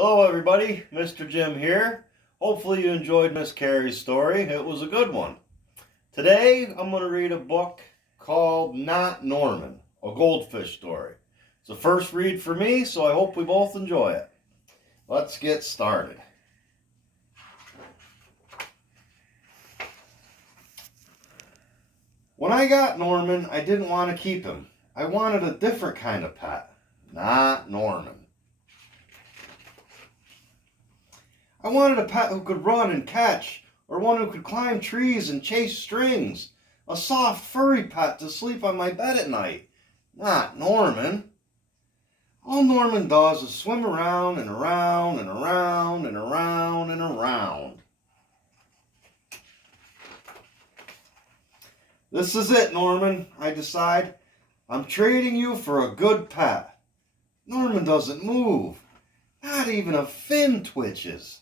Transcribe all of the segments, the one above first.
Hello everybody, Mr. Jim here. Hopefully you enjoyed Miss Carrie's story. It was a good one. Today I'm going to read a book called Not Norman, a goldfish story. It's a first read for me, so I hope we both enjoy it. Let's get started. When I got Norman, I didn't want to keep him. I wanted a different kind of pet. Not Norman. I wanted a pet who could run and catch, or one who could climb trees and chase strings. A soft, furry pet to sleep on my bed at night. Not Norman. All Norman does is swim around and around and around and around and around. This is it, Norman, I decide. I'm trading you for a good pet. Norman doesn't move. Not even a fin twitches.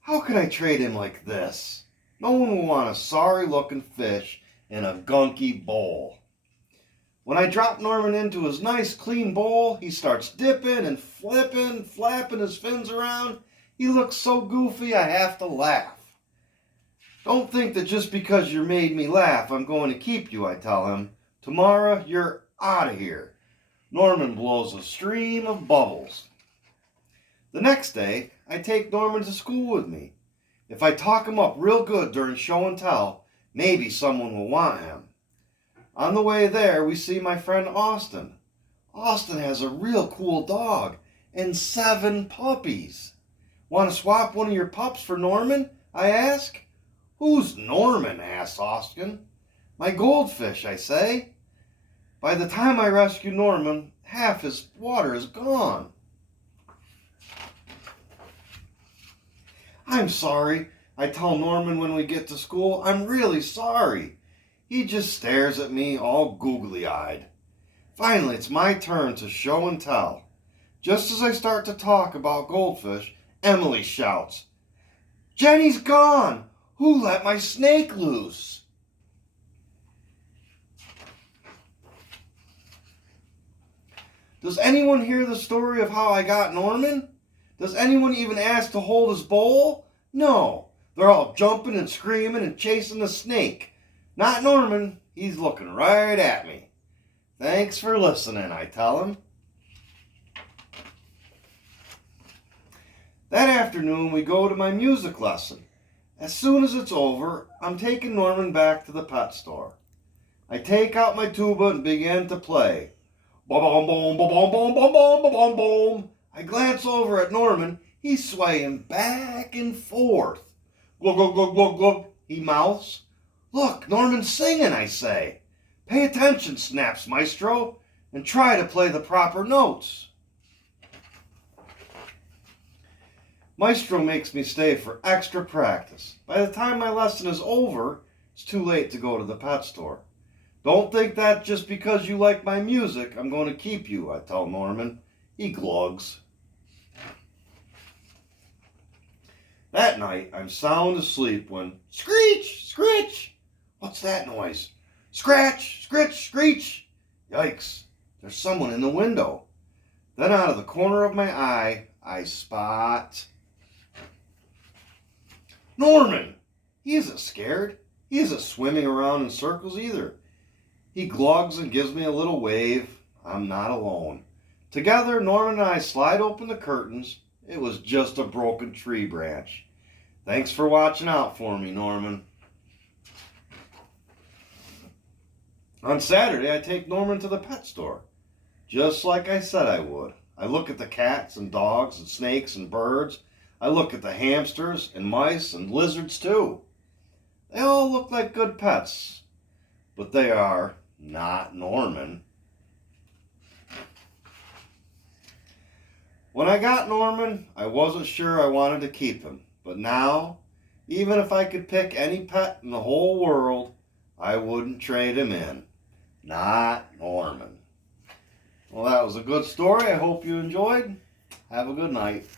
How can I trade him like this? No one will want a sorry-looking fish in a gunky bowl. When I drop Norman into his nice, clean bowl, he starts dipping and flipping, flapping his fins around. He looks so goofy, I have to laugh. Don't think that just because you made me laugh, I'm going to keep you, I tell him. Tomorrow, you're out of here. Norman blows a stream of bubbles. The next day, I take Norman to school with me. If I talk him up real good during show and tell, maybe someone will want him. On the way there, we see my friend Austin. Austin has a real cool dog and 7 puppies. Want to swap one of your pups for Norman? I ask. Who's Norman? Asks Austin. My goldfish, I say. By the time I rescue Norman, half his water is gone. I'm sorry, I tell Norman when we get to school. I'm really sorry. He just stares at me all googly-eyed. Finally, it's my turn to show and tell. Just as I start to talk about goldfish, Emily shouts, "Jenny's gone! Who let my snake loose?" Does anyone hear the story of how I got Norman? Does anyone even ask to hold his bowl? No, they're all jumping and screaming and chasing the snake. Not Norman, he's looking right at me. Thanks for listening, I tell him. That afternoon, we go to my music lesson. As soon as it's over, I'm taking Norman back to the pet store. I take out my tuba and begin to play. Boom, boom, boom, boom, boom, boom, boom, boom, boom. I glance over at Norman. He's swaying back and forth. Glug, glug, glug, glug, glug, he mouths. Look, Norman's singing, I say. Pay attention, snaps Maestro, and try to play the proper notes. Maestro makes me stay for extra practice. By the time my lesson is over, it's too late to go to the pet store. Don't think that just because you like my music, I'm going to keep you, I tell Norman. He glugs. That night, I'm sound asleep when screech, screech. What's that noise? Scratch, scritch, screech. Yikes, there's someone in the window. Then out of the corner of my eye, I spot Norman. He isn't scared. He isn't swimming around in circles either. He glugs and gives me a little wave. I'm not alone. Together, Norman and I slide open the curtains. It was just a broken tree branch. Thanks for watching out for me, Norman. On Saturday, I take Norman to the pet store, just like I said I would. I look at the cats and dogs and snakes and birds. I look at the hamsters and mice and lizards too. They all look like good pets, but they are not Norman. When I got Norman, I wasn't sure I wanted to keep him. But now, even if I could pick any pet in the whole world, I wouldn't trade him in. Not Norman. Well, that was a good story. I hope you enjoyed. Have a good night.